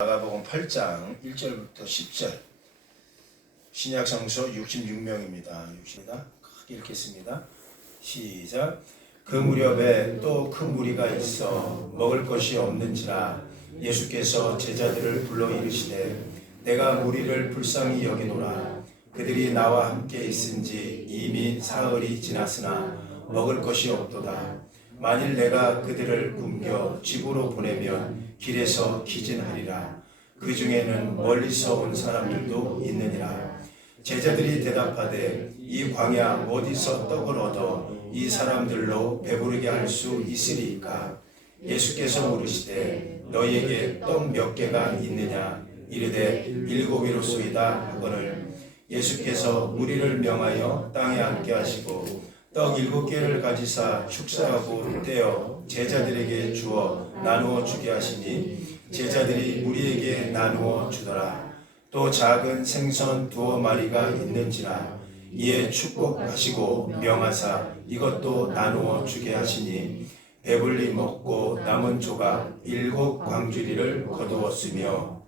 마가복음 8장 1절부터 10절 신약 성서 66명입니다. 60입니다. 크게 읽겠습니다. 시작. 그 무렵에 또 큰 무리가 있어 먹을 것이 없는지라 예수께서 제자들을 불러 이르시되 내가 무리를 불쌍히 여기노라. 그들이 나와 함께 있은지 이미 사흘이 지났으나 먹을 것이 없도다. 만일 내가 그들을 굶겨 집으로 보내면 길에서 기진하리라. 그 중에는 멀리서 온 사람들도 있느니라. 제자들이 대답하되 이 광야 어디서 떡을 얻어 이 사람들로 배부르게 할 수 있으리까? 예수께서 물으시되 너희에게 떡 몇 개가 있느냐? 이르되 7이로소이다 하거늘 예수께서 무리를 명하여 땅에 앉게 하시고 떡 7개를 가지사 축사하고 떼어 제자들에게 주어 나누어 주게 하시니 제자들이 무리에게 나누어 주더라. 또 작은 생선 2마리가 있는지라 이에 축복하시고 명하사 이것도 나누어 주게 하시니 배불리 먹고 남은 조각 7광주리를 거두었으며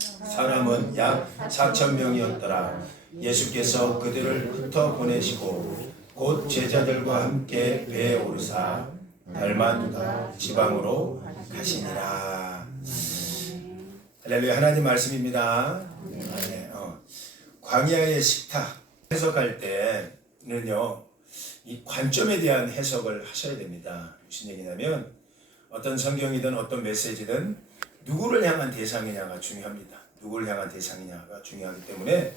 사람은 약 4,000명이었더라. 예수께서 그들을 흩어 보내시고 곧 제자들과 함께 배에 오르사 달마누다 지방으로 가시니라. 할렐루야. 하나님 말씀입니다. 광야의 식탁 해석할 때는요, 이 관점에 대한 해석을 하셔야 됩니다. 무슨 얘기냐면 어떤 성경이든 어떤 메시지든 누구를 향한 대상이냐가 중요합니다. 누구를 향한 대상이냐가 중요하기 때문에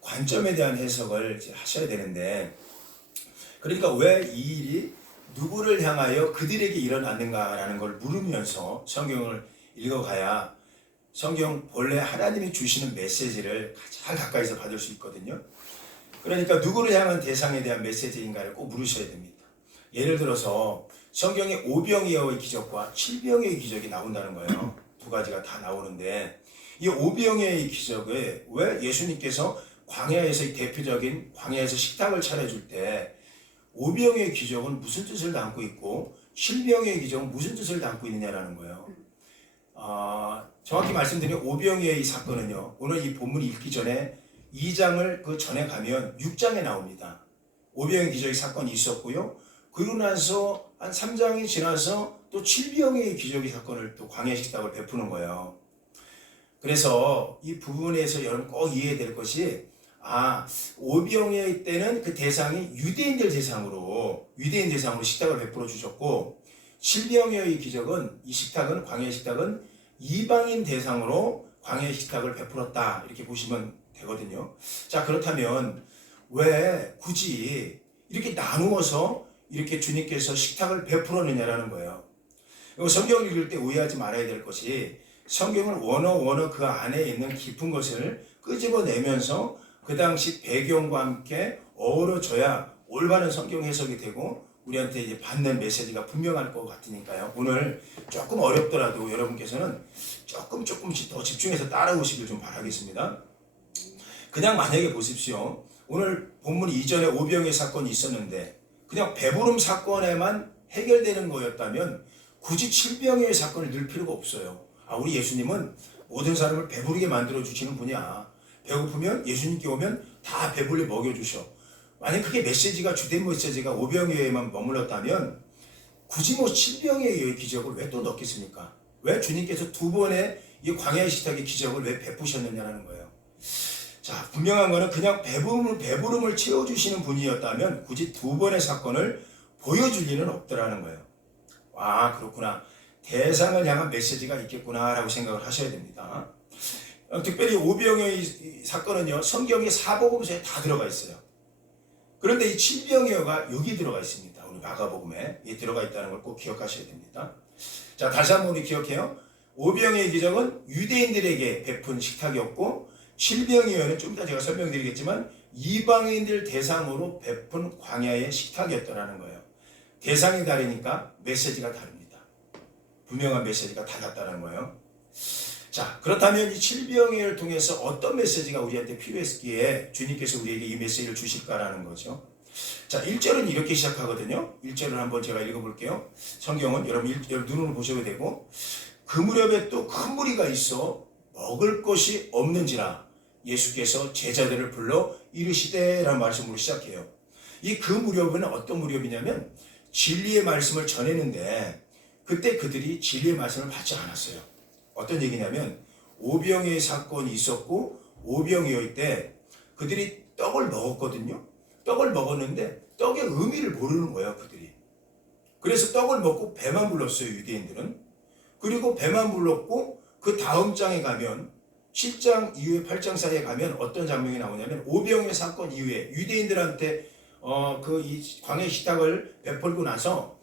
관점에 대한 해석을 이제 하셔야 되는데, 그러니까 왜 이 일이 누구를 향하여 그들에게 일어났는가라는 걸 물으면서 성경을 읽어가야 성경 본래 하나님이 주시는 메시지를 가장 가까이서 받을 수 있거든요. 그러니까 누구를 향한 대상에 대한 메시지인가를 꼭 물으셔야 됩니다. 예를 들어서 성경에 5병이어의 기적과 7병이어의 기적이 나온다는 거예요. 두 가지가 다 나오는데 이 5병이어의 기적에 왜 예수님께서 광야에서 이 대표적인 광야에서 식탁을 차려줄 때 5병의 기적은 무슨 뜻을 담고 있고 7병의 기적은 무슨 뜻을 담고 있느냐라는 거예요. 정확히 말씀드리면 5병의 이 사건은요, 오늘 이 본문이 읽기 전에 2장을 그 전에 가면 6장에 나옵니다. 5병의 기적의 사건이 있었고요. 그러고 나서 한 3장이 지나서 또 7병의 기적의 사건을 또 광야 식탁을 베푸는 거예요. 그래서 이 부분에서 여러분 꼭 이해해야 될 것이 5병의 때는 그 대상이 유대인들 대상으로 식탁을 베풀어 주셨고 7병의 기적은 이 식탁은 광야의 식탁은 이방인 대상으로 광야의 식탁을 베풀었다 이렇게 보시면 되거든요. 자, 그렇다면 왜 굳이 이렇게 나누어서 이렇게 주님께서 식탁을 베풀었느냐라는 거예요. 성경을 읽을 때 오해하지 말아야 될 것이 성경을 원어 그 안에 있는 깊은 것을 끄집어내면서 그 당시 배경과 함께 어우러져야 올바른 성경 해석이 되고 우리한테 이제 받는 메시지가 분명할 것 같으니까요. 오늘 조금 어렵더라도 여러분께서는 조금씩 더 집중해서 따라오시길 좀 바라겠습니다. 그냥 만약에 보십시오. 오늘 본문 이전에 5병의 사건이 있었는데 그냥 배부름 사건에만 해결되는 거였다면 굳이 7병의 사건을 넣을 필요가 없어요. 우리 예수님은 모든 사람을 배부르게 만들어 주시는 분이야. 배고프면 예수님께 오면 다 배불리 먹여주셔. 만약 그게 메시지가 주된 메시지가 5병에만 머물렀다면 굳이 7병의 기적을 왜 또 넣겠습니까? 왜 주님께서 2번의 이 광야의 식탁의 기적을 왜 베푸셨느냐는 거예요. 자, 분명한 거는 그냥 배부름을 채워주시는 분이었다면 굳이 2번의 사건을 보여줄 일은 없더라는 거예요. 그렇구나. 대상을 향한 메시지가 있겠구나라고 생각을 하셔야 됩니다. 특별히 5병의 사건은요, 성경의 사복음서에 다 들어가 있어요. 그런데 이 7병여가 여기 들어가 있습니다. 우리 마가복음에 들어가 있다는 걸 꼭 기억하셔야 됩니다. 자, 다시 한번 우리 기억해요. 5병의 기적은 유대인들에게 베푼 식탁이었고 7병여는 좀 이따 제가 설명드리겠지만 이방인들 대상으로 베푼 광야의 식탁이었다는 거예요. 대상이 다르니까 메시지가 다릅니다. 분명한 메시지가 달랐다는 거예요. 자, 그렇다면 이 7병을 통해서 어떤 메시지가 우리한테 필요했기에 주님께서 우리에게 이 메시지를 주실까라는 거죠. 자, 1절은 이렇게 시작하거든요. 1절을 한번 제가 읽어볼게요. 성경은 여러분 눈으로 보셔도 되고 그 무렵에 또 큰 무리가 있어 먹을 것이 없는지라 예수께서 제자들을 불러 이르시되라는 말씀으로 시작해요. 이 그 무렵은 어떤 무렵이냐면 진리의 말씀을 전했는데 그때 그들이 진리의 말씀을 받지 않았어요. 어떤 얘기냐면 오병이어의 사건이 있었고 오병이어일 때 그들이 떡을 먹었거든요. 떡을 먹었는데 떡의 의미를 모르는 거예요, 그들이. 그래서 떡을 먹고 배만 불렀어요, 유대인들은. 그리고 배만 불렀고 그 다음 장에 가면 7장 이후에 8장 사이에 가면 어떤 장면이 나오냐면 오병이어 사건 이후에 유대인들한테 이 광야 식탁을 베풀고 나서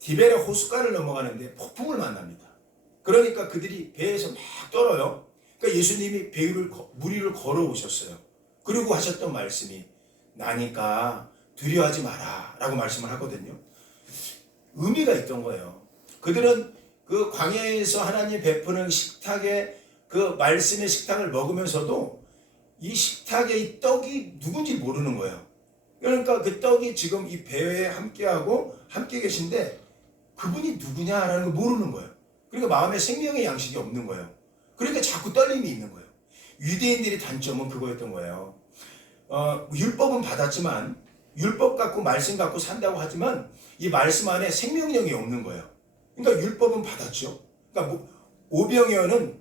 디베레 호숫가를 넘어가는데 폭풍을 만납니다. 그러니까 그들이 배에서 막 떨어요. 그러니까 예수님이 물 위를 걸어오셨어요. 그리고 하셨던 말씀이 나니까 두려워하지 마라 라고 말씀을 하거든요. 의미가 있던 거예요. 그들은 그 광야에서 하나님 베푸는 식탁의 그 말씀의 식탁을 먹으면서도 이 식탁의 떡이 누군지 모르는 거예요. 그러니까 그 떡이 지금 이 배에 함께하고 함께 계신데 그분이 누구냐라는 걸 모르는 거예요. 그러니까 마음에 생명의 양식이 없는 거예요. 그러니까 자꾸 떨림이 있는 거예요. 유대인들의 단점은 그거였던 거예요. 율법은 받았지만 율법 갖고 말씀 갖고 산다고 하지만 이 말씀 안에 생명력이 없는 거예요. 그러니까 율법은 받았죠. 그러니까 오병이어는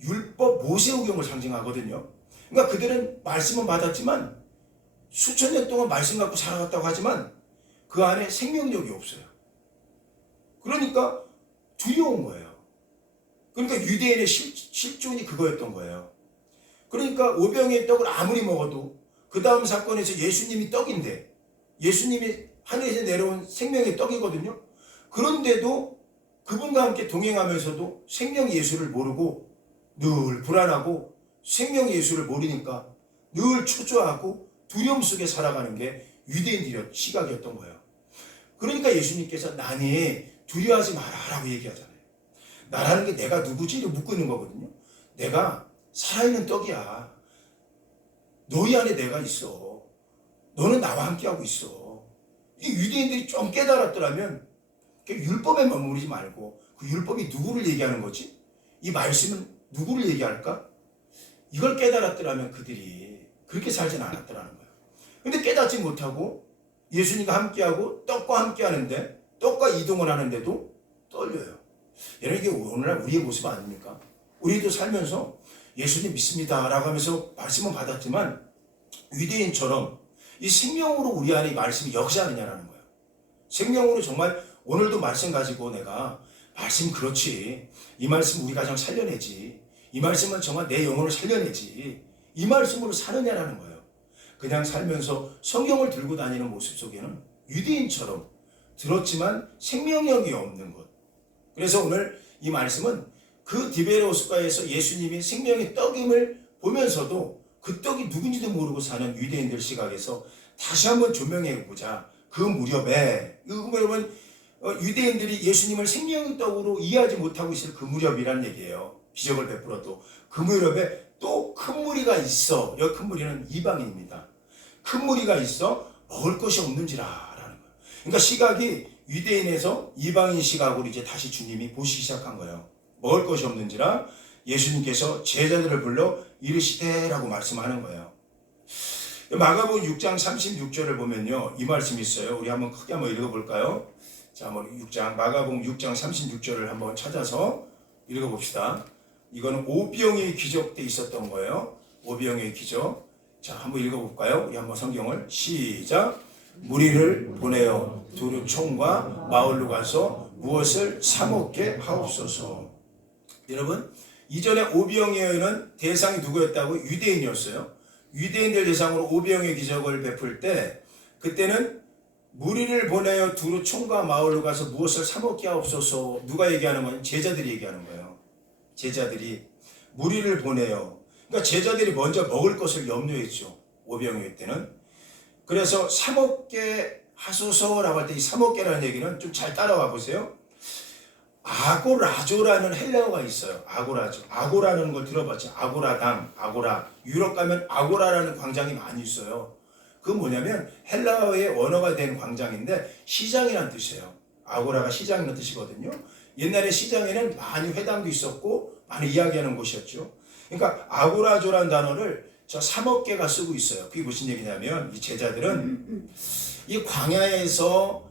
율법 모세오경을 상징하거든요. 그러니까 그들은 말씀은 받았지만 수천 년 동안 말씀 갖고 살아갔다고 하지만 그 안에 생명력이 없어요. 그러니까 두려운 거예요. 그러니까 유대인의 실존이 그거였던 거예요. 그러니까 오병이의 떡을 아무리 먹어도 그 다음 사건에서 예수님이 떡인데 예수님이 하늘에서 내려온 생명의 떡이거든요. 그런데도 그분과 함께 동행하면서도 생명 예수를 모르고 늘 불안하고 생명 예수를 모르니까 늘 초조하고 두려움 속에 살아가는 게 유대인들의 시각이었던 거예요. 그러니까 예수님께서 나니 두려워하지 마라 라고 얘기하잖아요. 나라는 게 내가 누구지를 묻고 있는 거거든요. 내가 살아있는 떡이야. 너희 안에 내가 있어. 너는 나와 함께하고 있어. 이 유대인들이 좀 깨달았더라면 율법에 머무르지 말고 그 율법이 누구를 얘기하는 거지? 이 말씀은 누구를 얘기할까? 이걸 깨달았더라면 그들이 그렇게 살진 않았더라는 거예요. 근데 깨닫지 못하고 예수님과 함께하고 떡과 함께하는데 떡과 이동을 하는데도 떨려요. 여러분 이게 오늘날 우리의 모습 아닙니까? 우리도 살면서 예수님 믿습니다 라고 하면서 말씀은 받았지만 유대인처럼 이 생명으로 우리 안에 이 말씀이 역사하느냐라는 거예요. 생명으로 정말 오늘도 말씀 가지고 내가 말씀 그렇지. 이 말씀 우리 가정 살려내지. 이 말씀은 정말 내 영혼을 살려내지. 이 말씀으로 사느냐라는 거예요. 그냥 살면서 성경을 들고 다니는 모습 속에는 유대인처럼 들었지만 생명력이 없는 것. 그래서 오늘 이 말씀은 그 디베레 호숫가에서 예수님이 생명의 떡임을 보면서도 그 떡이 누군지도 모르고 사는 유대인들 시각에서 다시 한번 조명해보자. 그 무렵에 여러분 유대인들이 예수님을 생명의 떡으로 이해하지 못하고 있을 그 무렵이란 얘기예요. 기적을 베풀어도 그 무렵에 또 큰 무리가 있어. 여기 큰 무리는 이방인입니다. 큰 무리가 있어 먹을 것이 없는지라라는 거예요. 그러니까 시각이 유대인에서 이방인 시각으로 이제 다시 주님이 보시기 시작한 거예요. 먹을 것이 없는지라 예수님께서 제자들을 불러 이르시되라고 말씀하는 거예요. 마가복음 6장 36절을 보면요. 이 말씀이 있어요. 우리 한번 크게 한번 읽어볼까요? 자, 한번 마가복음 6장 36절을 한번 찾아서 읽어봅시다. 이거는 오병이어의 기적 때 있었던 거예요. 오병이어의 기적. 자, 한번 읽어볼까요? 우리 한번 성경을 시작. 무리를 보내어 두루 총과 마을로 가서 무엇을 사 먹게 하옵소서. 여러분, 이전에 오병이어는 대상이 누구였다고? 유대인이었어요. 유대인들 대상으로 오병이어 기적을 베풀 때 그때는 무리를 보내어 두루 총과 마을로 가서 무엇을 사 먹게 하옵소서. 누가 얘기하는 거예요? 제자들이 얘기하는 거예요. 제자들이 무리를 보내요. 그러니까 제자들이 먼저 먹을 것을 염려했죠. 오병이어 때는. 그래서 사 먹게 하소서라고 할 때 이 사 먹게라는 얘기는 좀 잘 따라와 보세요. 아고라조라는 헬라어가 있어요. 아고라조. 아고라는 걸 들어봤죠. 아고라당, 아고라. 유럽 가면 아고라라는 광장이 많이 있어요. 그건 뭐냐면 헬라어의 원어가 된 광장인데 시장이라는 뜻이에요. 아고라가 시장이라는 뜻이거든요. 옛날에 시장에는 많이 회당도 있었고 많이 이야기하는 곳이었죠. 그러니까 아고라조라는 단어를 저 3억 개가 쓰고 있어요. 그게 무슨 얘기냐면 이 제자들은 이 광야에서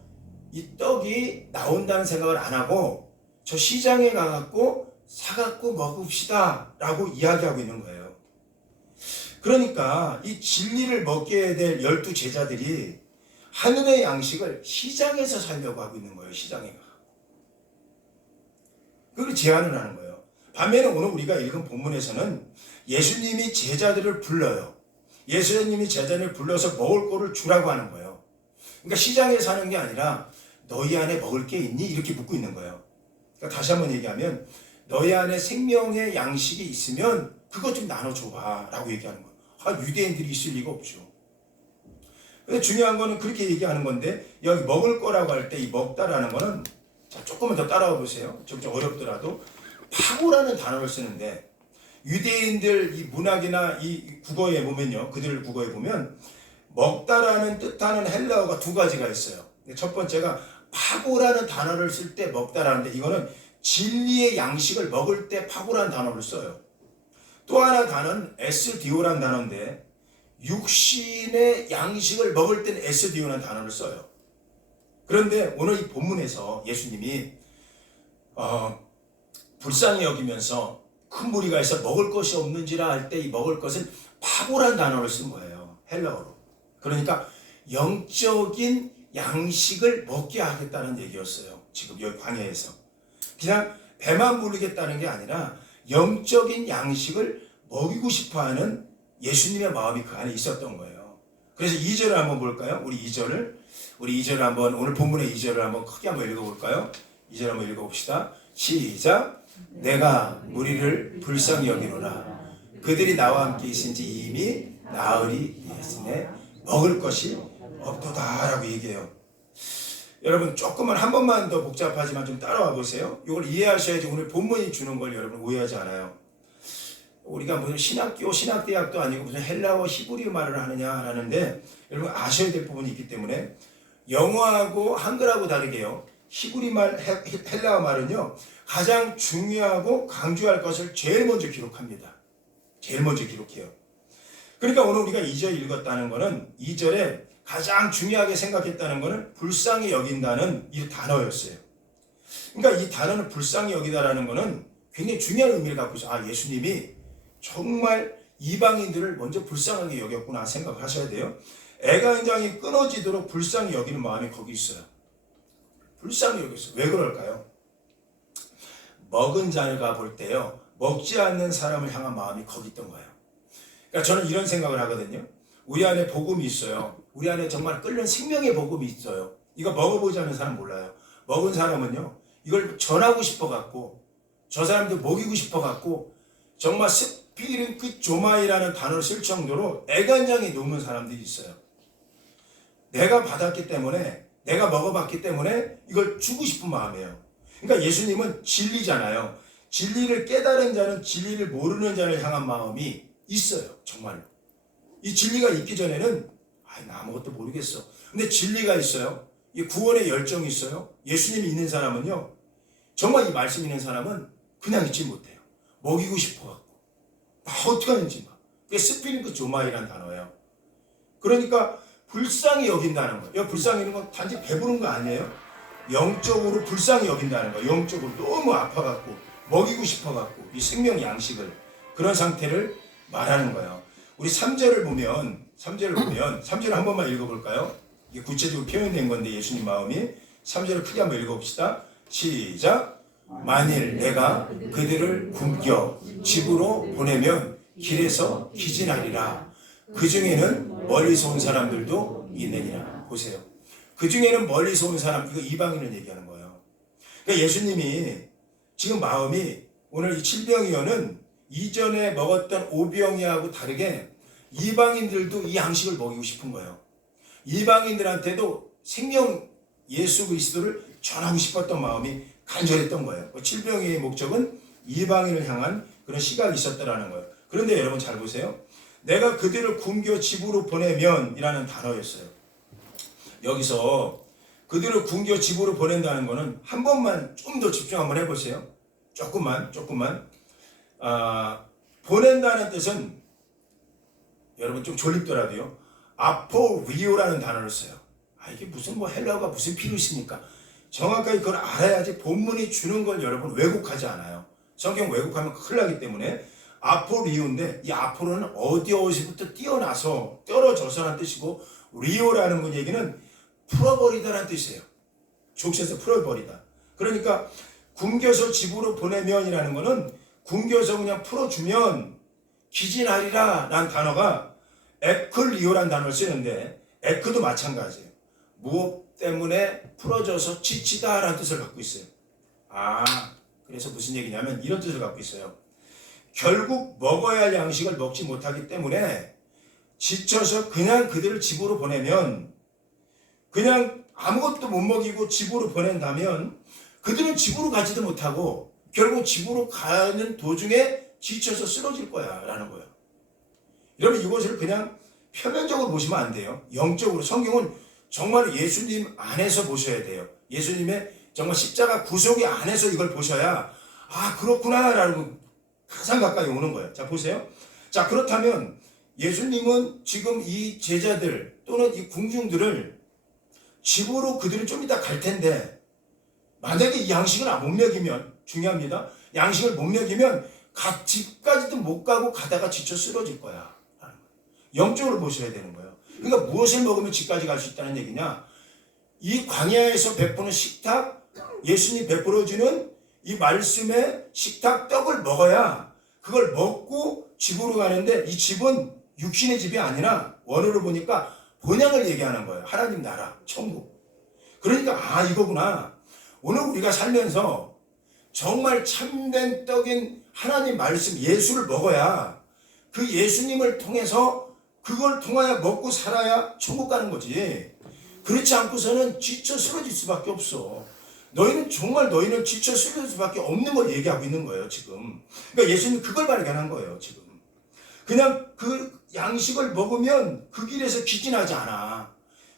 이 떡이 나온다는 생각을 안 하고 저 시장에 가갖고 사갖고 먹읍시다 라고 이야기하고 있는 거예요. 그러니까 이 진리를 먹게 될 12 제자들이 하늘의 양식을 시장에서 살려고 하고 있는 거예요. 시장에 가. 그걸 제안을 하는 거예요. 반면에 오늘 우리가 읽은 본문에서는 예수님이 제자들을 불러요. 예수님이 제자들을 불러서 먹을 거를 주라고 하는 거예요. 그러니까 시장에 사는 게 아니라 너희 안에 먹을 게 있니? 이렇게 묻고 있는 거예요. 그러니까 다시 한번 얘기하면 너희 안에 생명의 양식이 있으면 그것 좀 나눠줘봐 라고 얘기하는 거예요. 유대인들이 있을 리가 없죠. 근데 중요한 거는 그렇게 얘기하는 건데 여기 먹을 거라고 할 때 이 먹다라는 거는 자, 조금만 더 따라와 보세요. 좀 어렵더라도 파고라는 단어를 쓰는데 유대인들 이 문학이나 이 국어에 보면요. 그들 국어에 보면 먹다라는 뜻하는 헬라어가 두 가지가 있어요. 첫 번째가 파고라는 단어를 쓸 때 먹다라는데 이거는 진리의 양식을 먹을 때 파고라는 단어를 써요. 또 하나 단어는 에스디오라는 단어인데 육신의 양식을 먹을 때는 에스디오라는 단어를 써요. 그런데 오늘 이 본문에서 예수님이 불쌍히 여기면서 큰 무리가 있어 먹을 것이 없는지라 할 때 이 먹을 것은 파고라는 단어를 쓴 거예요. 헬라어로. 그러니까 영적인 양식을 먹게 하겠다는 얘기였어요. 지금 여기 광야에서. 그냥 배만 부르겠다는 게 아니라 영적인 양식을 먹이고 싶어하는 예수님의 마음이 그 안에 있었던 거예요. 그래서 2절을 한번 볼까요? 우리 2절을 한번 오늘 본문의 2절을 한번 크게 한번 읽어볼까요? 2절 한번 읽어봅시다. 시작. 내가 무리를 불쌍히 여기노라. 그들이 나와 함께 있은지 이미 나흘이 되었으니 먹을 것이 없도다라고 얘기해요. 여러분 조금만 한 번만 더 복잡하지만 좀 따라와 보세요. 이걸 이해하셔야지 오늘 본문이 주는 걸 여러분 오해하지 않아요. 우리가 무슨 신학교, 신학대학도 아니고 무슨 헬라어, 히브리어 말을 하느냐 하는데 여러분 아셔야 될 부분이 있기 때문에 영어하고 한글하고 다르게요. 히브리 말, 헬라어 말은요. 가장 중요하고 강조할 것을 제일 먼저 기록합니다. 제일 먼저 기록해요. 그러니까 오늘 우리가 2절 읽었다는 거는 2절에 가장 중요하게 생각했다는 거는 불쌍히 여긴다는 이 단어였어요. 그러니까 이 단어는 불쌍히 여기다라는 거는 굉장히 중요한 의미를 갖고 있어요. 예수님이 정말 이방인들을 먼저 불쌍하게 여겼구나 생각하셔야 돼요. 애간장이 끊어지도록 불쌍히 여기는 마음이 거기 있어요. 불쌍히 여겼어요. 왜 그럴까요? 먹은 자가 볼 때요. 먹지 않는 사람을 향한 마음이 거기 있던 거예요. 그러니까 저는 이런 생각을 하거든요. 우리 안에 복음이 있어요. 우리 안에 정말 끓는 생명의 복음이 있어요. 이거 먹어보지 않은 사람 몰라요. 먹은 사람은요. 이걸 전하고 싶어갖고 저 사람들 먹이고 싶어갖고 정말 스피링크 조마이라는 단어를 쓸 정도로 애간장이 녹는 사람들이 있어요. 내가 받았기 때문에 내가 먹어봤기 때문에 이걸 주고 싶은 마음이에요. 그러니까 예수님은 진리잖아요. 진리를 깨달은 자는 진리를 모르는 자를 향한 마음이 있어요. 정말로. 이 진리가 있기 전에는 나 아무것도 모르겠어. 근데 진리가 있어요. 이 구원의 열정이 있어요. 예수님이 있는 사람은요. 정말 이 말씀 있는 사람은 그냥 있지 못해요. 먹이고 싶어갖고. 어떻게 하는지 막. 그게 스피링크 조마이라는 단어예요. 그러니까 불쌍히 여긴다는 거예요. 여기 불쌍히 여기는 건 단지 배부른 거 아니에요. 영적으로 불쌍히 여긴다는 거예요. 영적으로 너무 아파갖고 먹이고 싶어갖고 이 생명 양식을 그런 상태를 말하는 거예요. 우리 3절을 보면 3절을 한 번만 읽어볼까요? 이게 구체적으로 표현된 건데 예수님 마음이 3절을 크게 한번 읽어봅시다. 시작. 만일 내가 그들을 굶겨 집으로 보내면 길에서 기진하리라. 그 중에는 멀리서 온 사람들도 있느니라. 보세요. 그 중에는 멀리서 온 사람, 이거 이방인을 얘기하는 거예요. 그러니까 예수님이 지금 마음이 오늘 이 7병이어는 이전에 먹었던 5병이하고 다르게 이방인들도 이 양식을 먹이고 싶은 거예요. 이방인들한테도 생명 예수 그리스도를 전하고 싶었던 마음이 간절했던 거예요. 7병의 목적은 이방인을 향한 그런 시각이 있었다라는 거예요. 그런데 여러분 잘 보세요. 내가 그들을 굶겨 집으로 보내면 이라는 단어였어요. 여기서 그들을 굶겨 집으로 보낸다는 거는 한 번만 좀 더 집중 한번 해보세요. 조금만. 보낸다는 뜻은 여러분 좀 졸립더라도요. 아포리오라는 단어를 써요. 이게 무슨 뭐 헬라어가 무슨 필요 있습니까? 정확하게 그걸 알아야지 본문이 주는 걸 여러분 왜곡하지 않아요. 성경 왜곡하면 큰일 나기 때문에 아포리오인데 이 아포로는 어디부터 뛰어나서 떨어져서라는 뜻이고 리오라는 건 얘기는 풀어버리다라는 뜻이에요. 족쇄에서 풀어버리다. 그러니까 굶겨서 집으로 보내면이라는 거는 굶겨서 그냥 풀어주면 기진하리라 라는 단어가 에클리오라는 단어를 쓰는데 에크도 마찬가지예요. 무엇 때문에 풀어져서 지치다 라는 뜻을 갖고 있어요. 그래서 무슨 얘기냐면 이런 뜻을 갖고 있어요. 결국 먹어야 할 양식을 먹지 못하기 때문에 지쳐서 그냥 그들을 집으로 보내면 그냥 아무것도 못 먹이고 집으로 보낸다면 그들은 집으로 가지도 못하고 결국 집으로 가는 도중에 지쳐서 쓰러질 거야 라는 거예요. 여러분 이것을 그냥 표면적으로 보시면 안 돼요. 영적으로 성경은 정말 예수님 안에서 보셔야 돼요. 예수님의 정말 십자가 구속의 안에서 이걸 보셔야 그렇구나 라는 가장 가까이 오는 거예요. 자 보세요. 자 그렇다면 예수님은 지금 이 제자들 또는 이 궁중들을 집으로 그들은 좀 이따 갈 텐데 만약에 이 양식을 못 먹이면 중요합니다. 양식을 못 먹이면 집까지도 못 가고 가다가 지쳐 쓰러질 거야. 영적으로 보셔야 되는 거예요. 그러니까 무엇을 먹으면 집까지 갈 수 있다는 얘기냐? 이 광야에서 베푸는 식탁, 예수님이 베풀어주는 이 말씀의 식탁 떡을 먹어야 그걸 먹고 집으로 가는데 이 집은 육신의 집이 아니라 원어로 보니까 본향을 얘기하는 거예요. 하나님 나라, 천국. 그러니까 이거구나. 오늘 우리가 살면서 정말 참된 떡인 하나님 말씀 예수를 먹어야 그 예수님을 통해서 그걸 통하여 먹고 살아야 천국 가는 거지. 그렇지 않고서는 지쳐 쓰러질 수밖에 없어. 너희는 지쳐 쓰러질 수밖에 없는 걸 얘기하고 있는 거예요 지금. 그러니까 예수님 그걸 발견한 거예요 지금. 그냥 그 양식을 먹으면 그 길에서 기진하지 않아.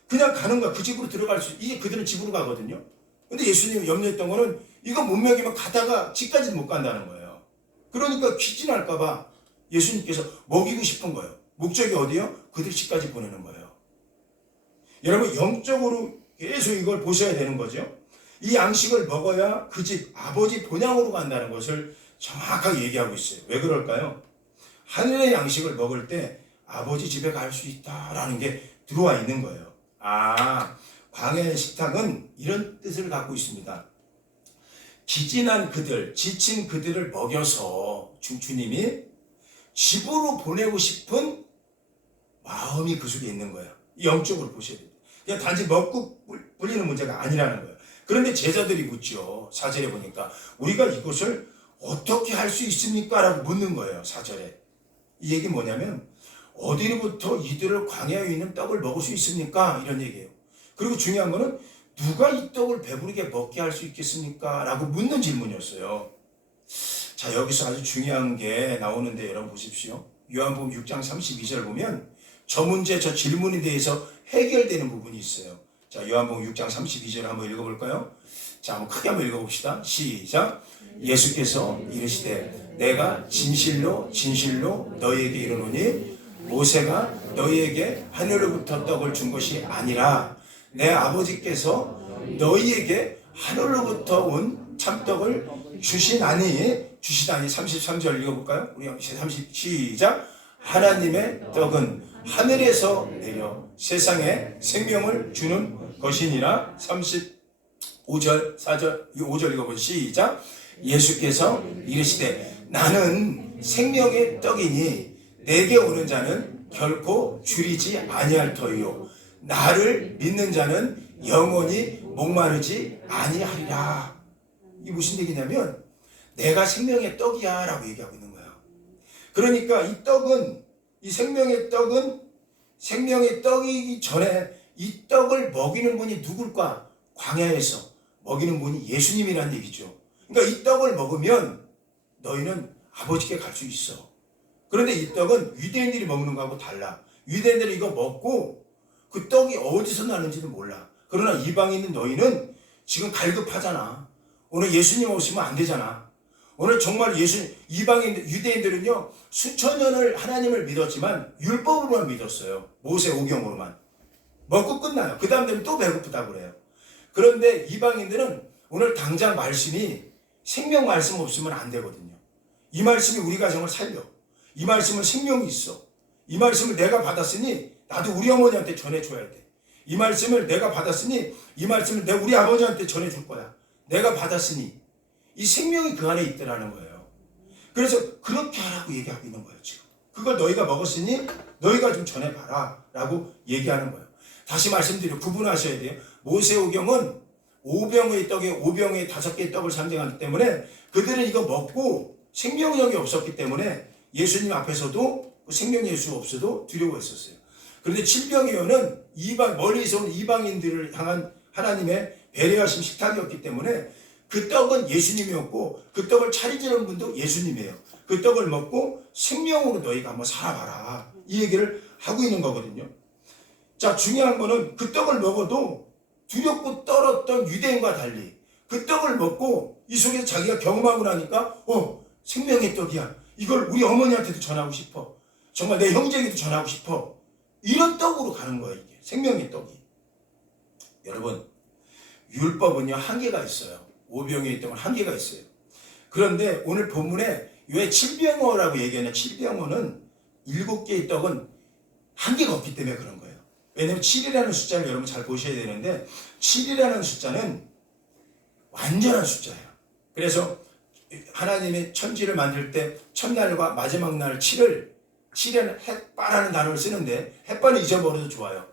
그냥 가는 거야. 그 집으로 들어갈 수. 이게 그들은 집으로 가거든요. 근데 예수님이 염려했던 거는 이거 못 먹이면 가다가 집까지 못 간다는 거예요. 그러니까 기진할까봐 예수님께서 먹이고 싶은 거예요. 목적이 어디요? 그들 집까지 보내는 거예요. 여러분 영적으로 계속 이걸 보셔야 되는 거죠. 이 양식을 먹어야 그 집 아버지 본향으로 간다는 것을 정확하게 얘기하고 있어요. 왜 그럴까요? 하늘의 양식을 먹을 때 아버지 집에 갈 수 있다라는 게 들어와 있는 거예요. 광야의 식탁은 이런 뜻을 갖고 있습니다. 기진한 그들, 지친 그들을 먹여서 주님이 집으로 보내고 싶은 마음이 그 속에 있는 거예요. 영적으로 보셔야 돼요. 그냥 단지 먹고 불리는 문제가 아니라는 거예요. 그런데 제자들이 묻죠. 4절에 보니까 우리가 이것을 어떻게 할 수 있습니까? 라고 묻는 거예요. 4절에. 이 얘기 뭐냐면 어디로부터 이들을 광야에 있는 떡을 먹을 수 있습니까? 이런 얘기예요. 그리고 중요한 거는 누가 이 떡을 배부르게 먹게 할 수 있겠습니까? 라고 묻는 질문이었어요. 자, 여기서 아주 중요한 게 나오는데 여러분 보십시오. 요한복음 6장 32절 보면 저 문제, 저 질문에 대해서 해결되는 부분이 있어요. 자, 요한복음 6장 32절 한번 읽어볼까요? 자, 한번 크게 한번 읽어봅시다. 시작. 예수께서 이르시되 내가 진실로 진실로 너희에게 이르노니 모세가 너희에게 하늘로부터 떡을 준 것이 아니라 내 아버지께서 너희에게 하늘로부터 온 참떡을 주시다니 33절 읽어볼까요? 우리 30 시작. 하나님의 떡은 하늘에서 내려 세상에 생명을 주는 것이니라. 35절 4절 5절 읽어보시죠. 시작. 예수께서 이르시되 나는 생명의 떡이니 내게 오는 자는 결코 줄이지 아니할 터이요 나를 믿는 자는 영원히 목마르지 아니하리라. 이게 무슨 얘기냐면 내가 생명의 떡이야 라고 얘기하고 있는 거야. 그러니까 이 떡은, 이 생명의 떡은 생명의 떡이기 전에 이 떡을 먹이는 분이 누굴까? 광야에서 먹이는 분이 예수님이란 얘기죠. 그러니까 이 떡을 먹으면 너희는 아버지께 갈 수 있어. 그런데 이 떡은 유대인들이 먹는 거하고 달라. 유대인들이 이거 먹고 그 떡이 어디서 나는지는 몰라. 그러나 이방인인 너희는 지금 갈급하잖아. 오늘 예수님 오시면 안 되잖아. 오늘 정말 유대인들은요, 수천 년을 하나님을 믿었지만 율법으로만 믿었어요. 모세 오경으로만. 먹고 끝나요. 그 다음 되면 또 배고프다고 그래요. 그런데 이방인들은 오늘 당장 말씀이 생명 말씀 없으면 안 되거든요. 이 말씀이 우리 가정을 살려. 이 말씀은 생명이 있어. 이 말씀을 내가 받았으니 나도 우리 어머니한테 전해줘야 돼. 이 말씀을 내가 받았으니 이 말씀을 내가 우리 아버지한테 전해줄 거야. 내가 받았으니 이 생명이 그 안에 있더라는 거예요. 그래서 그렇게 하라고 얘기하고 있는 거예요. 지금 그걸 너희가 먹었으니 너희가 좀 전해봐라 라고 얘기하는 거예요. 다시 말씀드려 구분하셔야 돼요. 모세오경은 5병의 떡에 5병의 5개의 떡을 상징하기 때문에 그들은 이거 먹고 생명력이 없었기 때문에 예수님 앞에서도 생명 예수 없어도 두려워했었어요. 그런데 7병이어는 멀리서 온 이방인들을 향한 하나님의 배려하신 식탁이었기 때문에 그 떡은 예수님이었고 그 떡을 차리시는 분도 예수님이에요. 그 떡을 먹고 생명으로 너희가 한번 살아봐라. 이 얘기를 하고 있는 거거든요. 자, 중요한 거는 그 떡을 먹어도 두렵고 떨었던 유대인과 달리 그 떡을 먹고 이 속에서 자기가 경험하고 나니까 생명의 떡이야. 이걸 우리 어머니한테도 전하고 싶어. 정말 내 형제에게도 전하고 싶어. 이런 떡으로 가는 거예요. 이게 생명의 떡이. 여러분, 율법은요 한계가 있어요. 5병의 떡은 한계가 있어요. 그런데 오늘 본문에 왜 7병어라고 얘기하냐. 7병어는 7개의 떡은 한계가 없기 때문에 그런 거예요. 왜냐하면 7이라는 숫자를 여러분 잘 보셔야 되는데 7이라는 숫자는 완전한 숫자예요. 그래서 하나님의 천지를 만들 때 첫날과 마지막 날 7에는 햇바라는 단어를 쓰는데 햇바는 잊어버려도 좋아요.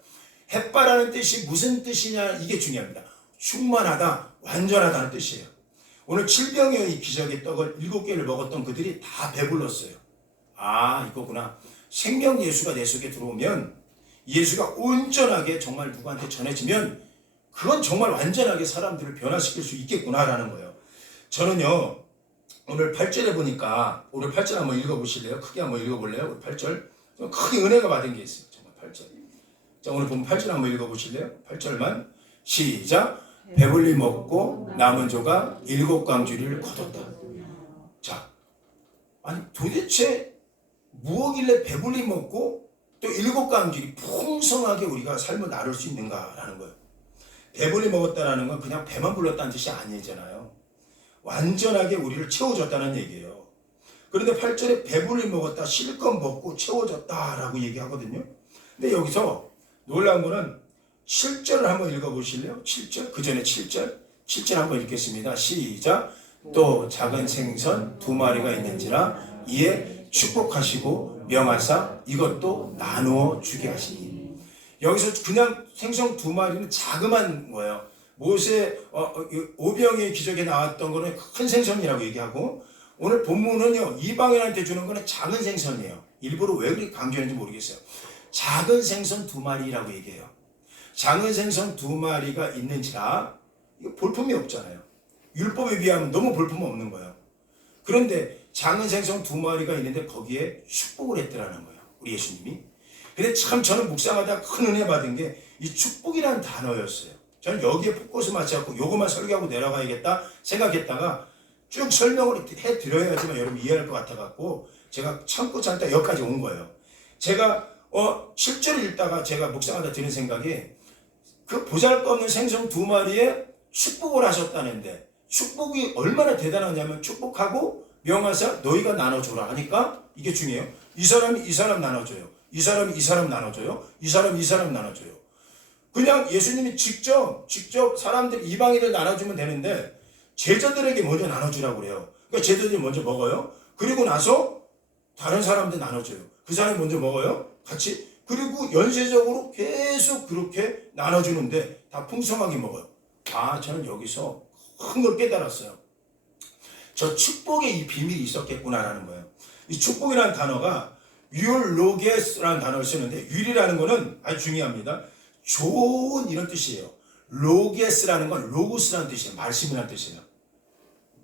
햇바라는 뜻이 무슨 뜻이냐 이게 중요합니다. 충만하다, 완전하다는 뜻이에요. 오늘 7병의 이 기적의 떡을 7개를 먹었던 그들이 다 배불렀어요. 아, 이거구나. 생명 예수가 내 속에 들어오면 예수가 온전하게 정말 누구한테 전해지면 그건 정말 완전하게 사람들을 변화시킬 수 있겠구나라는 거예요. 저는요 오늘 8절에 보니까 오늘 8절 한번 읽어보실래요? 크게 한번 읽어볼래요? 오늘 8절 좀 크게 은혜가 받은 게 있어요. 정말 8절. 자, 오늘 보면 8절 한번 읽어보실래요? 8절만 시작. 배불리 먹고 남은 조각 7광주리를 거뒀다. 자, 아니 도대체 무엇길래 배불리 먹고 또 7광주리 풍성하게 우리가 삶을 나눌 수 있는가라는 거예요. 배불리 먹었다라는 건 그냥 배만 불렀다는 뜻이 아니잖아요. 완전하게 우리를 채워줬다는 얘기예요. 그런데 8절에 배불리 먹었다, 실컷 먹고 채워졌다라고 얘기하거든요. 근데 여기서 놀라운 거는 7절을 한번 읽어보실래요? 7절, 그 전에 7절 한번 읽겠습니다. 시작. 또 작은 생선 2마리가 있는지라 이에 축복하시고 명하사 이것도 나누어 주게 하시니. 여기서 그냥 생선 2마리는 자그만 거예요. 모세 오병의 기적에 나왔던 거는 큰 생선이라고 얘기하고 오늘 본문은요 이방인한테 주는 거는 작은 생선이에요. 일부러 왜 그렇게 강조했는지 모르겠어요. 작은 생선 2마리라고 얘기해요. 작은 생선 2마리가 있는지라 이거 볼품이 없잖아요. 율법에 비하면 너무 볼품 없는 거예요. 그런데 작은 생선 2마리가 있는데 거기에 축복을 했더라는 거예요. 우리 예수님이. 근데 참 저는 묵상하다 큰 은혜 받은 게 이 축복이라는 단어였어요. 저는 여기에 포커스 맞춰갖고 요것만 설교하고 내려가야겠다 생각했다가 쭉 설명을 해드려야지만 여러분 이해할 것 같아갖고 제가 참고 참다 여기까지 온 거예요. 제가 7절을 읽다가 제가 묵상하다 드는 생각이 그 보잘것없는 생선 2마리에 축복을 하셨다는데 축복이 얼마나 대단하냐면 축복하고 명하사 너희가 나눠줘라 하니까 이게 중요해요. 이 사람이 이 사람 나눠줘요. 이 사람이 이 사람 나눠줘요. 이 사람이 이 사람 나눠줘요. 그냥 예수님이 직접 사람들 이방인을 나눠주면 되는데 제자들에게 먼저 나눠주라고 그래요. 그러니까 제자들이 먼저 먹어요. 그리고 나서 다른 사람들 나눠줘요. 그 사람이 먼저 먹어요. 같이. 그리고 연쇄적으로 계속 그렇게 나눠주는데 다 풍성하게 먹어요. 아, 저는 여기서 큰 걸 깨달았어요. 저 축복에 이 비밀이 있었겠구나라는 거예요. 이 축복이라는 단어가 율로게스라는 단어를 쓰는데 율이라는 거는 아주 중요합니다. 좋은 이런 뜻이에요. 로게스라는 건 로고스라는 뜻이에요. 말씀이라는 뜻이에요.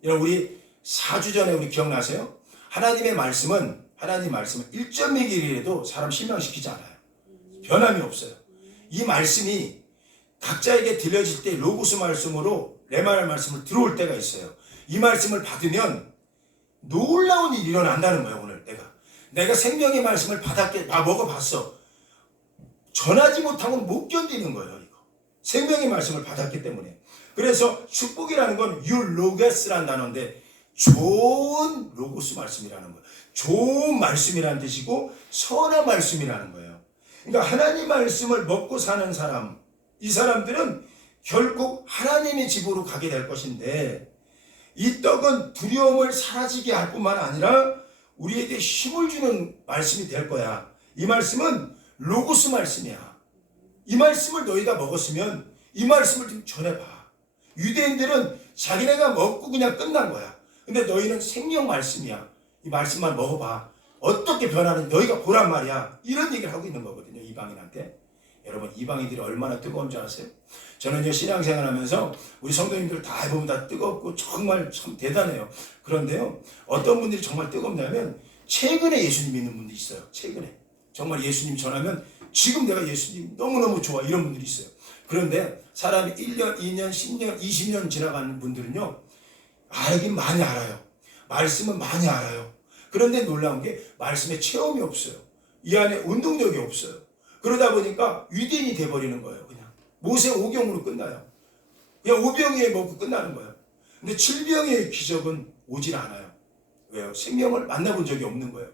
여러분 우리 4주 전에 우리 기억나세요? 하나님 말씀은 1.1길이라도 사람 실망시키지 않아요. 변함이 없어요. 이 말씀이 각자에게 들려질 때 로고스 말씀으로 레마의 말씀을 들어올 때가 있어요. 이 말씀을 받으면 놀라운 일이 일어난다는 거예요. 오늘 내가 생명의 말씀을 먹어봤어. 전하지 못하고는 못 견디는 거예요. 이거 생명의 말씀을 받았기 때문에. 그래서 축복이라는 건 율로게스라는 단어인데 좋은 로고스 말씀이라는 거예요. 좋은 말씀이라는 뜻이고 선한 말씀이라는 거예요. 그러니까 하나님 말씀을 먹고 사는 사람, 이 사람들은 결국 하나님의 집으로 가게 될 것인데, 이 떡은 두려움을 사라지게 할 뿐만 아니라 우리에게 힘을 주는 말씀이 될 거야. 이 말씀은 로고스 말씀이야. 이 말씀을 너희가 먹었으면 이 말씀을 좀 전해봐. 유대인들은 자기네가 먹고 그냥 끝난 거야. 근데 너희는 생명 말씀이야. 이 말씀만 먹어봐. 어떻게 변하는지 너희가 보란 말이야. 이런 얘기를 하고 있는 거거든요. 이방인한테. 여러분, 이방인들이 얼마나 뜨거운 줄 아세요? 저는 신앙생활 하면서 우리 성도님들 다 해보면 다 뜨겁고 정말 참 대단해요. 그런데요, 어떤 분들이 정말 뜨겁냐면 최근에 예수님 믿는 분들이 있어요. 최근에 정말 예수님 전하면 지금 내가 예수님 너무너무 좋아, 이런 분들이 있어요. 그런데 사람이 1년, 2년, 10년, 20년 지나가는 분들은요, 알긴 많이 알아요. 말씀은 많이 알아요. 그런데 놀라운 게 말씀에 체험이 없어요. 이 안에 운동력이 없어요. 그러다 보니까 유대인이 돼버리는 거예요. 그냥 모세 오경으로 끝나요. 그냥 오병이에 먹고 끝나는 거예요. 근데 7병의 기적은 오질 않아요. 왜요? 생명을 만나본 적이 없는 거예요.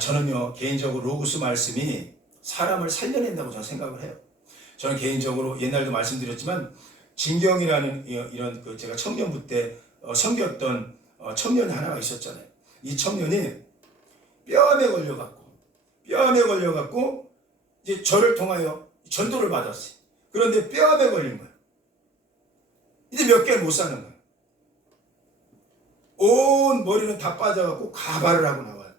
저는요, 개인적으로 로고스 말씀이 사람을 살려낸다고 저는 생각을 해요. 저는 개인적으로 옛날도 말씀드렸지만 진경이라는 이런 제가 청년부 때 섬겼던 청년이 하나가 있었잖아요. 이 청년이 뼈암에 걸려갖고 이제 저를 통하여 전도를 받았어요. 그런데 뼈암에 걸린 거예요. 이제 몇 개를 못 사는 거예요. 온 머리는 다 빠져갖고 가발을 하고 나와요.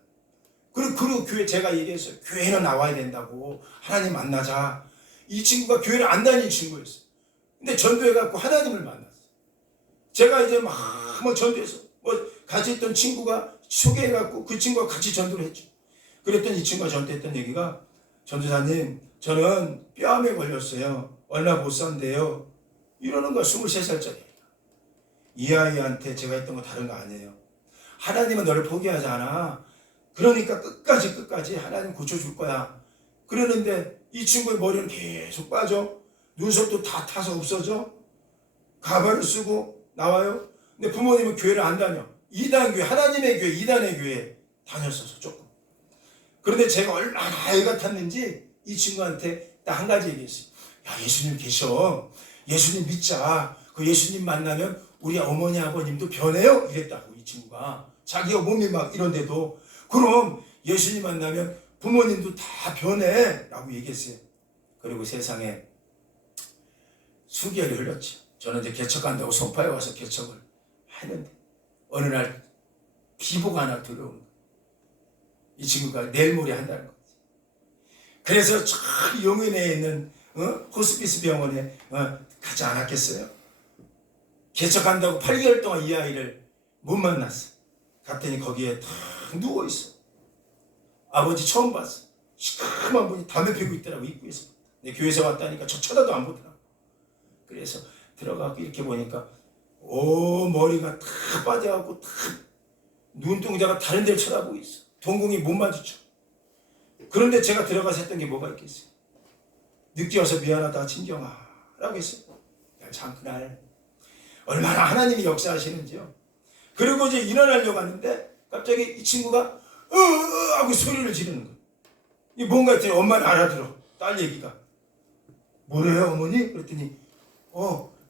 그리고 교회, 제가 얘기했어요. 교회는 나와야 된다고. 하나님 만나자. 이 친구가 교회를 안 다니는 친구였어요. 근데 전도해갖고 하나님을 만났어요. 제가 이제 막 전도해서 같이 있던 친구가 소개해갖고 그 친구가 같이 전도를 했죠. 그랬더니 이 친구가 저한테 했던 얘기가, 전도사님, 저는 뼈암에 걸렸어요. 얼마 못 산대요. 이러는 거야. 23살짜리. 이 아이한테 제가 했던 거 다른 거 아니에요. 하나님은 너를 포기하지 않아. 그러니까 끝까지 하나님 고쳐줄 거야. 그러는데 이 친구의 머리는 계속 빠져. 눈썹도 다 타서 없어져. 가발을 쓰고 나와요. 근데 부모님은 교회를 안 다녀. 이단교회, 하나님의 교회, 이단의 교회 다녔어서 조금. 그런데 제가 얼마나 아이가 탔는지 이 친구한테 딱 한 가지 얘기했어요. 야, 예수님 계셔. 예수님 믿자. 그 예수님 만나면 우리 어머니 아버님도 변해요. 이랬다고. 이 친구가 자기가 몸이 막 이런데도, 그럼 예수님 만나면 부모님도 다 변해 라고 얘기했어요. 그리고 세상에 수개월이 흘렀죠. 저는 이제 개척한다고 송파에 와서 개척을 했는데 어느 날 비보가 하나 들어온 거예요. 이 친구가 내일 모레 한다는 거지. 그래서 저 용인에 있는 호스피스 병원에 가지 않았겠어요? 개척한다고 8개월 동안 이 아이를 못 만났어. 갔더니 거기에 탁 누워있어. 아버지 처음 봤어. 시커먼 분이 담배 피우고 있더라고, 입구에서. 내 교회에서 왔다니까 저 쳐다도 안 보더라고. 그래서 들어가고 이렇게 보니까 머리가 다 빠져갖고 다 눈동자가 다른 데를 쳐다보고 있어. 동공이 못 마주쳐. 그런데 제가 들어가서 했던 게 뭐가 있겠어요? 늦게 와서 미안하다, 진경아 라고 했어요. 참 그날 얼마나 하나님이 역사하시는지요. 그리고 이제 일어나려고 하는데 갑자기 이 친구가 하고 소리를 지르는 거예요. 이 뭔가 했더니 엄마는 알아들어. 딸 얘기가. 뭐래요 어머니? 그랬더니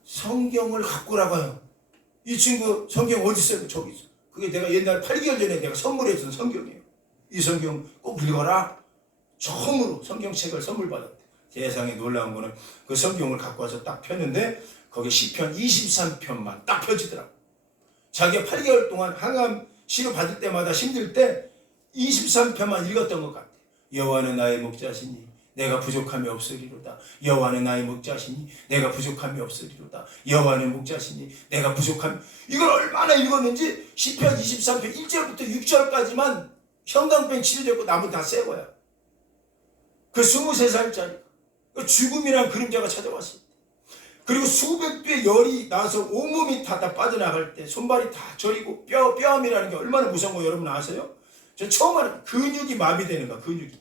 성경을 갖고 오라고요. 이 친구 성경 어디 있어요? 저기 있어. 그게 내가 옛날 8개월 전에 내가 선물해준 성경이에요. 이 성경 꼭 읽어라. 처음으로 성경책을 선물 받았대. 세상에 놀라운 거는 그 성경을 갖고 와서 딱 폈는데 거기 시편 23편만 딱 펴지더라고. 자기가 8개월 동안 항암 치료 받을 때마다 힘들 때 23편만 읽었던 것 같아. 여호와는 나의 목자시니 내가 부족함이 없으리로다. 여호와는 나의 목자시니 내가 부족함이 없으리로다. 여호와는 목자시니 내가 부족함이. 이걸 얼마나 읽었는지 시편 23편 1절부터 6절까지만 형광펜 칠해졌고 나머지 다 새 거야. 그 23살짜리 그 죽음이란 그림자가 찾아왔을 때 그리고 수백 배의 열이 나서 온몸이 다 빠져나갈 때 손발이 다 저리고 뼈암이라는 게 얼마나 무서운 거 여러분 아세요? 저 처음 알았어요. 근육이 마비되는 거야, 근육이.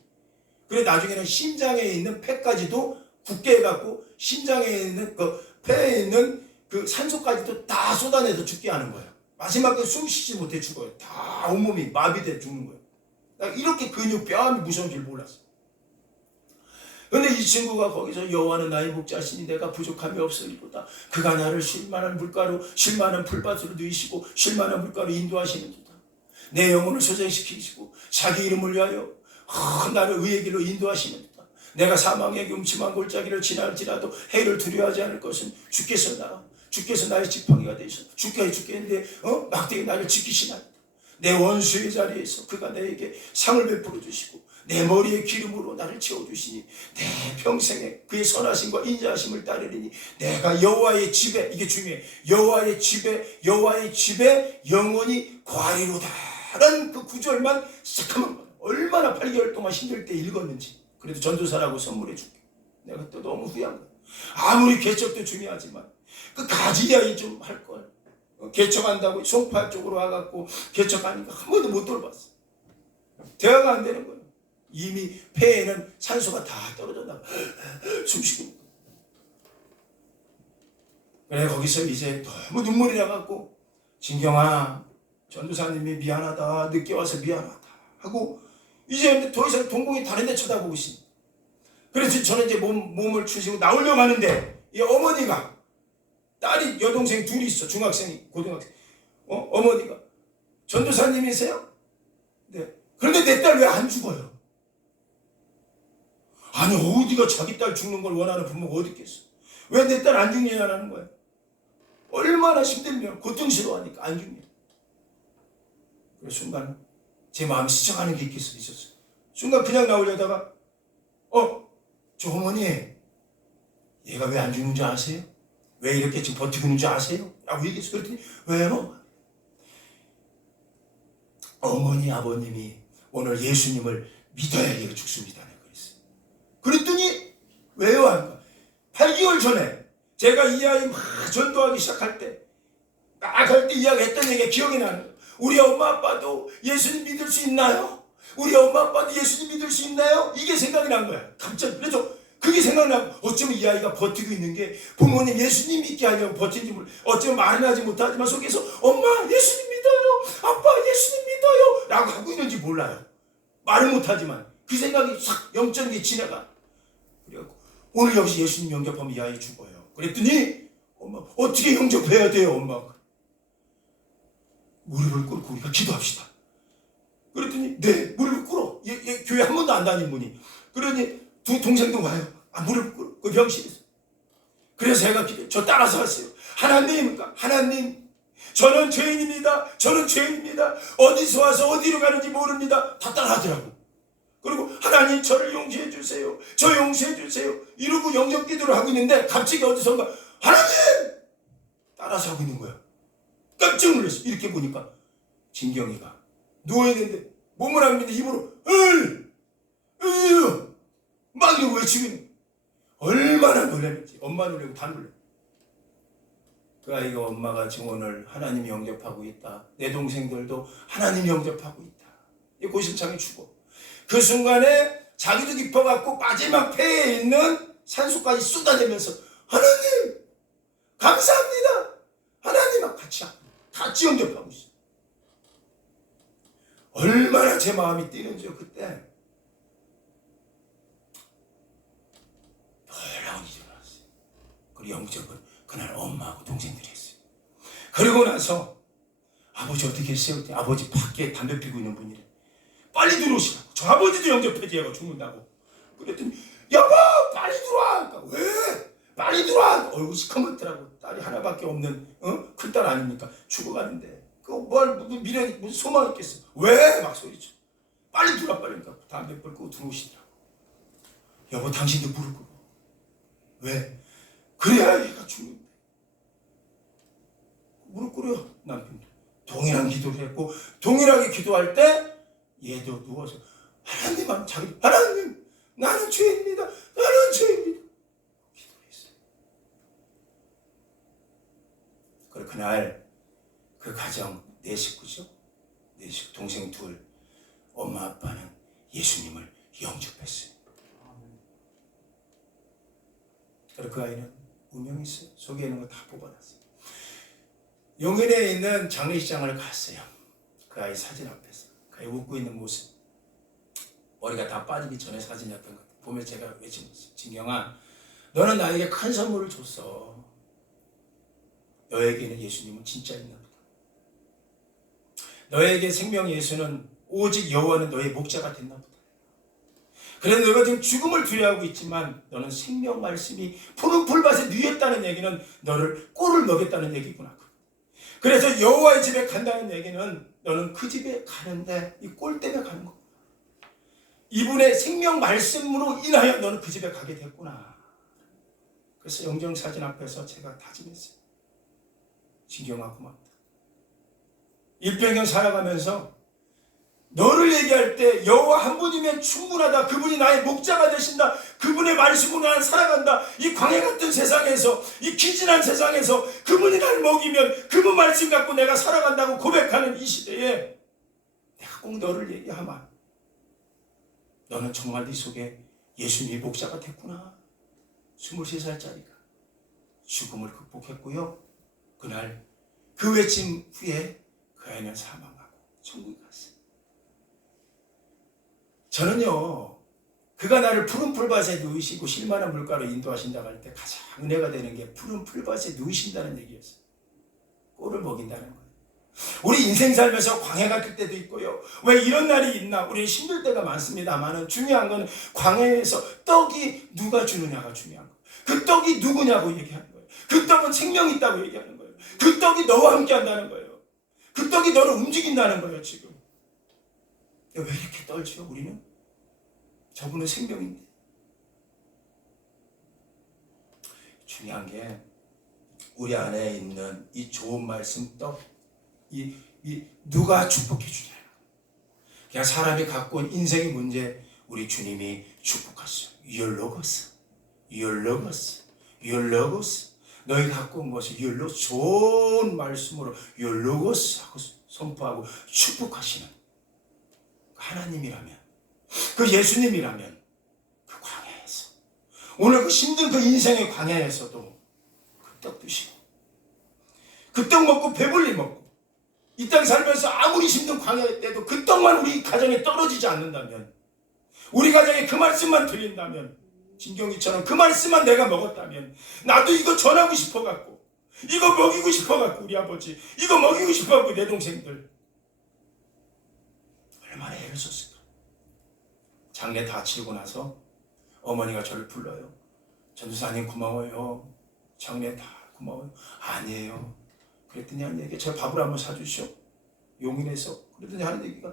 그래 나중에는 심장에 있는 폐까지도 굳게 해갖고 심장에 있는 그 폐에 있는 그 산소까지도 다 쏟아내서 죽게 하는 거예요. 마지막에 숨 쉬지 못해 죽어요. 다 온몸이 마비돼 죽는 거예요. 나 이렇게 근육 뼈암이 무서운 줄 몰랐어요. 근데 이 친구가 거기서 여호와는 나의 목자시니 내가 부족함이 없으리로다. 그가 나를 쉴만한 물가로 쉴만한 풀밭으로 누이시고 쉴만한 물가로 인도하시는도다. 내 영혼을 소생시키시고 자기 이름을 위하여 나를 의의 길로 인도하시는도다. 내가 사망의 음침한 골짜기를 지날지라도 해를 두려워하지 않을 것은 주께서 나의 지팡이가 되셔. 죽겠는데 막대기 나를 지키시나이다. 내 원수의 자리에서 그가 내게 상을 베풀어 주시고 내 머리에 기름으로 나를 채워주시니 내 평생에 그의 선하심과 인자하심을 따르리니 내가 여호와의 집에, 이게 중요해, 여호와의 집에 영원히 거하리로다 라는 그 구절만 시작하면 얼마나 8개월 동안 힘들 때 읽었는지. 그래도 전도사라고 선물해 줄게. 내가 또 너무 후회한 거야. 아무리 개척도 중요하지만 그 가지 이야기 좀 할걸. 개척한다고 송파 쪽으로 와갖고 개척하니까 한 번도 못 돌봤어. 대화가 안 되는 거예요. 이미 폐에는 산소가 다 떨어졌나 숨쉬고. 그래 거기서 이제 너무 눈물이 나갖고 진경아 전도사님이 미안하다, 늦게 와서 미안하다 하고 이제 더 이상 동공이 다른 데 쳐다보고 있습니다. 그래서 저는 이제 몸을 추시고 나오려고 하는데 이 어머니가, 딸이 여동생 둘이 있어. 중학생이 고등학생. 어머니가 전도사님이세요? 네. 그런데 내 딸 왜 안 죽어요? 아니 어디가 자기 딸 죽는 걸 원하는 부모가 어디 있겠어. 왜 내 딸 안 죽냐라는 거야. 얼마나 힘들면 고통스러워하니까 안 죽냐. 그 순간 제 마음이 스쳐가는 게 있었어요. 순간 그냥 나오려다가 저 어머니 얘가 왜 안 죽는 줄 아세요? 왜 이렇게 지금 버티고 있는 줄 아세요? 라고 얘기했어요. 그랬더니 왜요? 어머니 아버님이 오늘 예수님을 믿어야 얘가 죽습니다. 그랬더니 왜요? 하니까 8개월 전에 제가 이 아이 막 전도하기 시작할 때 막 할 때 이야기했던 얘기가 기억이 나는 거예요. 우리 엄마 아빠도 예수님 믿을 수 있나요? 우리 엄마 아빠도 예수님 믿을 수 있나요? 이게 생각이 난 거야. 갑자기. 그래서 그게 생각나고 어쩌면 이 아이가 버티고 있는 게 부모님 예수님 믿게 하려고 버틴지 몰라. 어쩌면 말은 하지 못하지만 속에서 엄마 예수님 믿어요, 아빠 예수님 믿어요 라고 하고 있는지 몰라요. 말은 못하지만 그 생각이 싹 영적인 지나가. 그래갖고 오늘 여기서 예수님 영접하면 이 아이 죽어요. 그랬더니 엄마 어떻게 영접해야 돼요? 엄마가 무릎을 꿇고 우리가 기도합시다. 그랬더니 네 무릎을 꿇어. 얘 교회 한 번도 안 다닌 분이. 그러니 두 동생도 와요. 무릎을 꿇어. 그 병실에서. 그래서 제가 저 따라서 왔어요. 하나님 저는 죄인입니다. 어디서 와서 어디로 가는지 모릅니다. 다 따라하더라고. 그리고 하나님 저를 용서해 주세요. 저 용서해 주세요. 이러고 영접 기도를 하고 있는데 갑자기 어디선가 하나님! 따라서 하고 있는 거야. 깜짝 놀랐어. 이렇게 보니까 진경이가 누워있는데 몸을 안 믿는 입으로 막 이러고 외치고 있는 거야. 얼마나 놀랐는지. 엄마 놀래고 다 놀래. 그 아이가 엄마가 지금 오늘 하나님 영접하고 있다. 내 동생들도 하나님 영접하고 있다. 이 고심창에 죽어. 그 순간에 자기도 깊어갖고 마지막 폐에 있는 산소까지 쏟아내면서 하나님 감사합니다. 하나님과 같이 영접하고 있어. 얼마나 제 마음이 뛰는지요. 그때 놀라운 일이 일어났어요. 그리고 영접은 그날 엄마하고 동생들이 했어요. 그리고 나서 아버지 어떻게 했어요? 아버지 밖에 담배 피고 있는 분이래. 빨리 들어오시라고. 저 아버지도 영접해줘야 죽는다고. 그랬더니 여보 빨리 들어와. 그러니까 왜? 빨리 들어와. 얼굴 시커멓더라고. 딸이 하나밖에 없는 큰딸 아닙니까? 죽어가는데 무슨 미련이 무슨 소망이 있겠어. 왜? 막 소리쳐. 빨리 들어와 빨리. 그러니까 담배 ปิ고 들어오시더라고. 여보 당신도 무릎 꿇어. 왜? 그래야 얘가 죽는데. 무릎 꿇어. 남편도 동일한 기도를 했고 동일하게 기도할 때 얘도 누워서 하나님 나는 죄인입니다. 기도했어요. 그날 그 가정 4식구죠. 4식구, 동생 2, 엄마 아빠는 예수님을 영접했어요. 그리고 그 아이는 운명했어요. 속에 있는 거 다 뽑아놨어요. 용인에 있는 장례식장을 갔어요. 그 아이 사진 앞에서 그 아이 웃고 있는 모습, 머리가 다 빠지기 전에 사진이었던 것 같아요. 보면 제가 외치면서, 진경아, 너는 나에게 큰 선물을 줬어. 너에게는 예수님은 진짜 있나 보다. 너에게 생명 예수는 오직 여호와는 너의 목자가 됐나 보다. 그래서 너가 지금 죽음을 두려워하고 있지만 너는 생명 말씀이 푸른 풀밭에 누였다는 얘기는 너를 꼴을 먹였다는 얘기구나. 그래서 여호와의 집에 간다는 얘기는 너는 그 집에 가는데 이 꼴 때문에 가는 거구나. 이분의 생명 말씀으로 인하여 너는 그 집에 가게 됐구나. 그래서 영정사진 앞에서 제가 다짐했어요. 진경아, 고맙다. 일평생 살아가면서 너를 얘기할 때 여호와 한 분이면 충분하다. 그분이 나의 목자가 되신다. 그분의 말씀으로 나는 살아간다. 이 광야 같은 세상에서, 이 기진한 세상에서 그분이 나를 먹이면 그분 말씀 갖고 내가 살아간다고 고백하는 이 시대에 내가 꼭 너를 얘기하마. 너는 정말 네 속에 예수님의 목자가 됐구나. 23살짜리가 죽음을 극복했고요. 그날 그 외침 후에 그 아이는 사망하고 천국에 갔어요. 저는요, 그가 나를 푸른 풀밭에 누이시고 실만한 물가로 인도하신다고 할 때 가장 은혜가 되는 게 푸른 풀밭에 누이신다는 얘기였어요. 꼴을 먹인다는 거예요. 우리 인생 살면서 광야 같을 때도 있고요. 왜 이런 날이 있나? 우리는 힘들 때가 많습니다만 중요한 건 광야에서 떡이 누가 주느냐가 중요한 거예요. 그 떡이 누구냐고 얘기하는 거예요. 그 떡은 생명이 있다고 얘기하는 거예요. 그 떡이 너와 함께 한다는 거예요. 그 떡이 너를 움직인다는 거예요. 지금 왜 이렇게 떨죠? 우리는 저분은 생명인데. 중요한 게 우리 안에 있는 이 좋은 말씀 떡, 이 누가 축복해 주냐. 그냥 사람이 갖고 온 인생의 문제, 우리 주님이 축복하시죠. Your logos, your logos, your logos. 너희가 갖고 온 것이 your logos, 좋은 말씀으로 your logos 하고 선포하고 축복하시는 하나님이라면, 그 예수님이라면, 그 광야에서, 오늘 그 힘든 그 인생의 광야에서도 그 떡 드시고, 그 떡 먹고 배불리 먹고, 이 땅 살면서 아무리 힘든 광야 때도 그 떡만 우리 가정에 떨어지지 않는다면, 우리 가정에 그 말씀만 들린다면, 진경이처럼 그 말씀만 내가 먹었다면, 나도 이거 전하고 싶어갖고, 이거 먹이고 싶어갖고, 우리 아버지, 이거 먹이고 싶어갖고, 내 동생들, 얼마나 애를 썼을까. 장례 다 치르고 나서 어머니가 저를 불러요. 전도사님 고마워요. 장례 다 고마워요. 아니에요. 그랬더니 하는 얘기가, 저 밥을 한번 사주시오. 용인에서. 그랬더니 하는 얘기가,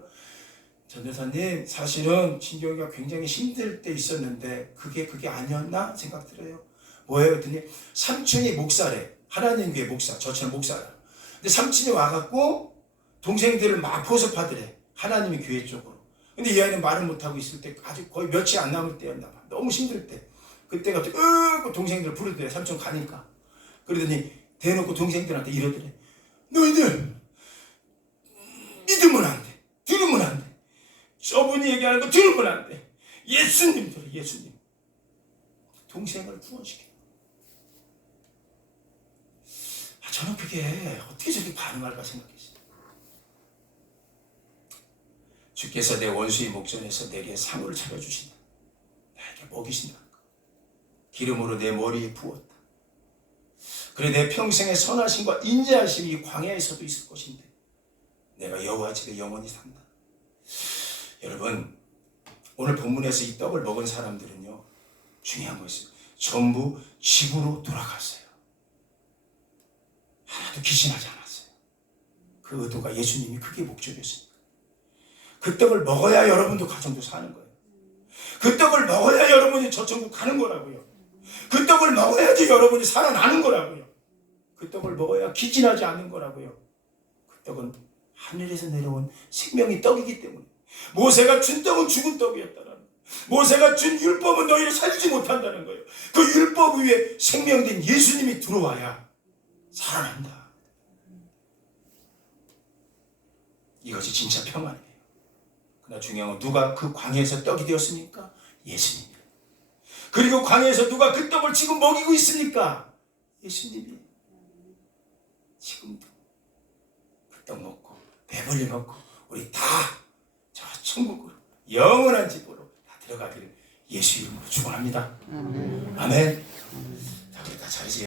전도사님 사실은 진경이가 굉장히 힘들 때 있었는데 그게 아니었나 생각 들어요. 뭐예요? 그랬더니 삼촌이 목사래. 하나님 교회 목사. 저처럼 목사라. 근데 삼촌이 와갖고 동생들을 막 포섭하더래. 하나님의 교회 쪽으로. 근데 이 아이는 말을 못하고 있을 때 아주 거의 며칠 안 남을 때였나 봐. 너무 힘들 때. 그때 갑자기 동생들을 부르더래. 삼촌 가니까. 그러더니 대놓고 동생들한테 이러더래. 너희들 믿으면 안 돼. 들으면 안 돼. 저분이 얘기하는 거 들으면 안 돼. 예수님 들어. 예수님. 동생을 구원시켜. 저는 그게 어떻게 저렇게 가능할까 생각했어요. 주께서 내 원수의 목전에서 내게 상을 차려주신다. 나에게 먹이신다. 기름으로 내 머리에 부었다. 그래 내 평생의 선하심과 인자하심이 이 광야에서도 있을 것인데 내가 여호와 집에 영원히 산다. 여러분, 오늘 본문에서 이 떡을 먹은 사람들은요, 중요한 것이 전부 집으로 돌아갔어요. 하나도 기신하지 않았어요. 그 의도가 예수님이 그게 목적이었습니다. 그 떡을 먹어야 여러분도 가정도 사는 거예요. 그 떡을 먹어야 여러분이 저 천국 가는 거라고요. 그 떡을 먹어야지 여러분이 살아나는 거라고요. 그 떡을 먹어야 기진하지 않는 거라고요. 그 떡은 하늘에서 내려온 생명의 떡이기 때문에. 모세가 준 떡은 죽은 떡이었다는 거예요. 모세가 준 율법은 너희를 살리지 못한다는 거예요. 그 율법 위에 생명된 예수님이 들어와야 살아난다. 이것이 진짜 평안이에요. 그러나 중요한 건 누가 그 광야에서 떡이 되었습니까? 예수님. 그리고 광야에서 누가 그 떡을 지금 먹이고 있습니까? 예수님이. 지금도 그 떡 먹고 배불리 먹고 우리 다 저 천국으로 영원한 집으로 다 들어가기를 예수 이름으로 축원합니다. 아멘. 자, 우리 다 자리에